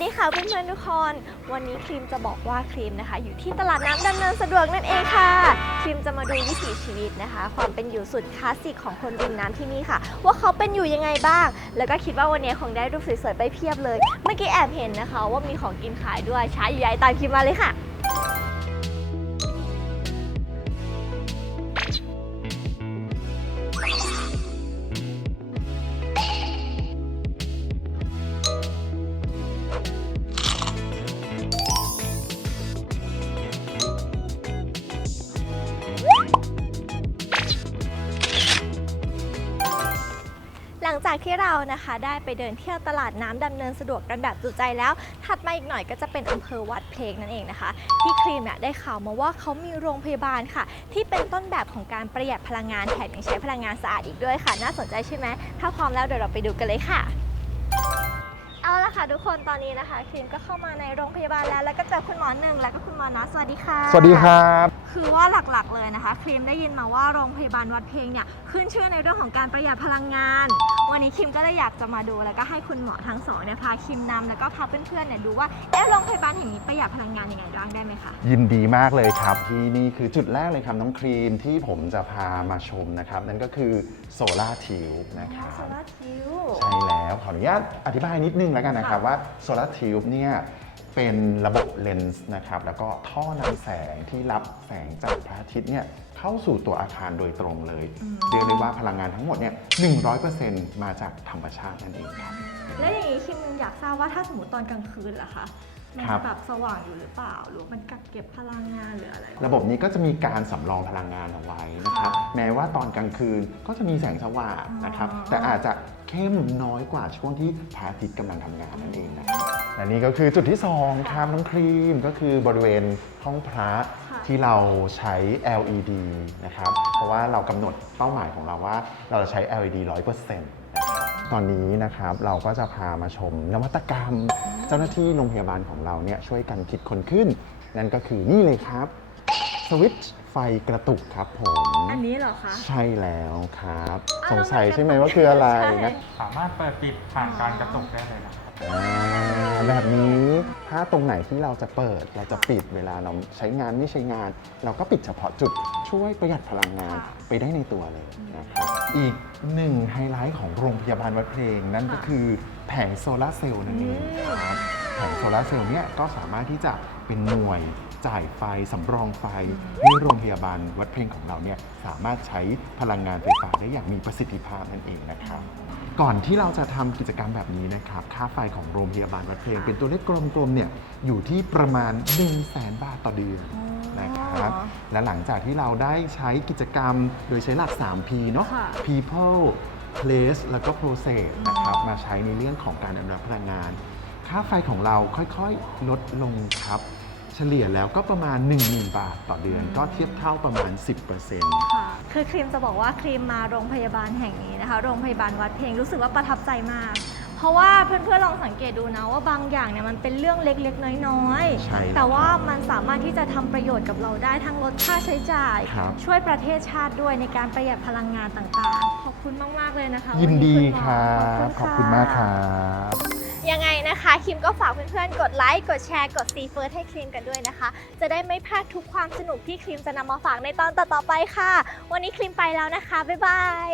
วัสดีค่ะเพื่อนๆทุกคน วันนี้ครีมจะบอกว่าครีมนะคะ อยู่ที่ตลาดน้ำดำเนินสะดวกนั่นเองค่ะ ครีมจะมาดูวิถีชีวิตนะคะ ความเป็นอยู่สุดคลาสสิกของคนริมน้ำที่นี่ค่ะ ว่าเขาเป็นอยู่ยังไงบ้าง แล้วก็คิดว่าวันนี้คงได้รูปสวยๆไปเพียบเลย เมื่อกี้แอบเห็นนะคะ ว่ามีของกินขายด้วยช้าอยู่ใหญ่ตามครีมมาเลยค่ะ ลังจากที่เรานะคะได้ไปเดินเที่ยวตลาดน้ำดำเนินสะดวกกันแบบจุใจแล้ว ถัดมาอีกหน่อยก็จะเป็นอำเภอวัดเพลงนั่นเองนะคะ ที่ครีมเนี่ยได้ข่าวมาว่าเขามีโรงพยาบาลค่ะ ที่เป็นต้นแบบของการประหยัดพลังงานแถมยังใช้พลังงานสะอาดอีกด้วยค่ะ น่าสนใจใช่ไหมถ้าพร้อมแล้วเดี๋ยวเราไปดูกันเลยค่ะเอาละค่ะทุกคนตอนนี้นะคะครีมก็เข้ามาในโรงพยาบาลแล้ว แล้วก็เจอคุณหมอหนึ่งแล้วก็คุณหมอนะสวัสดีค่ะ สวัสดีครับคือว่าหลักๆเลยนะคะ ครีมได้ยินมาว่าโรงพยาบาลวัดเพลงเนี่ยขึ้นชื่อในเรื่องของการประหยัดพลังงาน วันนี้ครีมก็เลยอยากจะมาดูแล้วก็ให้คุณหมอทั้งสองเนี่ยพาครีมนำแล้วก็พาเพื่อนๆเนี่ยดูว่าเอ๊ะโรงพยาบาลแห่งนี้ประหยัดพลังงานยังไงบ้างได้ไหมคะ ยินดีมากเลยครับ ที่นี่คือจุดแรกเลยครับน้องครีมที่ผมจะพามาชมนะครับ นั่นก็คือโซลาร์ทิวนะครับโซลาร์ทิวใช่แล้วขออนุญาตอธิบายนิดนึงแล้วกันนะครับค่ะว่าโซลาร์ทิวเนี่ย เป็นระบบเลนส์นะครับแล้วก็ท่อนำแสงที่รับแสงจากพระอาทิตย์เนี่ยเข้าสู่ตัวอาคารโดยตรงเลย เรียกได้ว่าพลังงานทั้งหมดเนี่ย100%มาจากธรรมชาตินั่นเองครับ แล้วอย่างนี้ครีมอยากทราบว่าถ้าสมมติตอนกลางคืนล่ะคะ มันครัจะบแบบสว่างอยู่หรือเปล่า หรือว่ามันกักเก็บพลังงานหรืออะไร ระบบนี้ก็จะมีการสำรองพลังงานเอาไว้นะครับแม้ว่าตอนกลางคืนก็จะมีแสงสว่างนะครับ อ๋อ แต่อาจจะเข้มน้อยกว่าช่วงที่พระอาทิตย์กำลังทำงานนั่นเองนะครับและนี่ก็คือจุดที่2ครับน้องครีมก็คือบริเวณห้องพระค่ะที่เราใช้ LED นะครับ เพราะว่าเรากำหนดเป้าหมายของเราว่าเราจะใช้ LED 100%นะครับ ตอนนี้นะครับเราก็จะพามาชมนวัตกรรม เจ้าหน้าที่โรงพยาบาลของเราเนี่ยช่วยกันคิดคนขึ้น นั่นก็คือนี่เลยครับ สวิตช์ไฟกระตุกครับผม อันนี้เหรอคะ ใช่แล้วครับอ้าวสงสัยแล้วมันใช่ไหมว่าคืออะไรใช่นะ สามารถเปิดปิดผ่านการกระตุกได้เลยนะครับ อ่าแบบนี้ถ้าตรงไหนที่เราจะเปิดเราจะปิดเวลาเราใช้งานไม่ใช้งาน เราก็ปิดเฉพาะจุดช่วยประหยัดพลังงานไปได้ในตัวเลยนะครับอีกหนึ่งไฮไลท์ของโรงพยาบาลวัดเพลงนั่นก็คือแผงโซลาร์เซลล์นั่นเองครับแผงโซลาร์เซลล์เนี่ยก็สามารถที่จะเป็นหน่วยจ่ายไฟสำรองไฟให้โรงพยาบาลวัดเพลงของเราเนี่ยสามารถใช้พลังงานไฟฟ้าได้อย่างมีประสิทธิภาพนั่นเองนะครับ ก่อนที่เราจะทำกิจกรรมแบบนี้นะครับ ค่าไฟของโรงพยาบาลวัดเพลงเป็นตัวเลขกลมๆเนี่ยอยู่ที่ประมาณ 1 0 0 0 0แสนบาทต่อเดือนนะครับ และหลังจากที่เราได้ใช้กิจกรรมโดยใช้หลัก 3P เนาะ ค่ะ people place แล้วก็ process นะครับ มาใช้ในเรื่องของการอนุรักษ์พลังงาน ค่าไฟของเราค่อยๆ ลดลงครับเฉลี่ยแล้วก็ประมาณ 10,000 บาทต่อเดือน ก็เทียบเท่าประมาณ 10%ค่ะ คือครีมจะบอกว่าครีมมาโรงพยาบาลแห่งนี้นะคะ โรงพยาบาลวัดเพลงรู้สึกว่าประทับใจมาก เพราะว่าเพื่อนๆลองสังเกตดูนะว่าบางอย่างเนี่ยมันเป็นเรื่องเล็กๆ น้อยใช่ๆแต่ว่ามันสามารถที่จะทำประโยชน์กับเราได้ทั้งลดค่าใช้จ่าย ครับ ช่วยประเทศชาติด้วยในการประหยัดพลังงานต่างๆ ขอบคุณมากๆเลยนะคะยินดีวันนี้คณหมรับ ขอบะคุณมากครับยังไง นะคะ คิมก็ฝากเพื่อนๆ กดไลค์ กดแชร์ กดซีเฟิร์สให้คิมกันด้วยนะคะ จะได้ไม่พลาดทุกความสนุกที่คิมจะนำมาฝากในตอนต่อๆไปค่ะ วันนี้คิมไปแล้วนะคะ บ๊ายบาย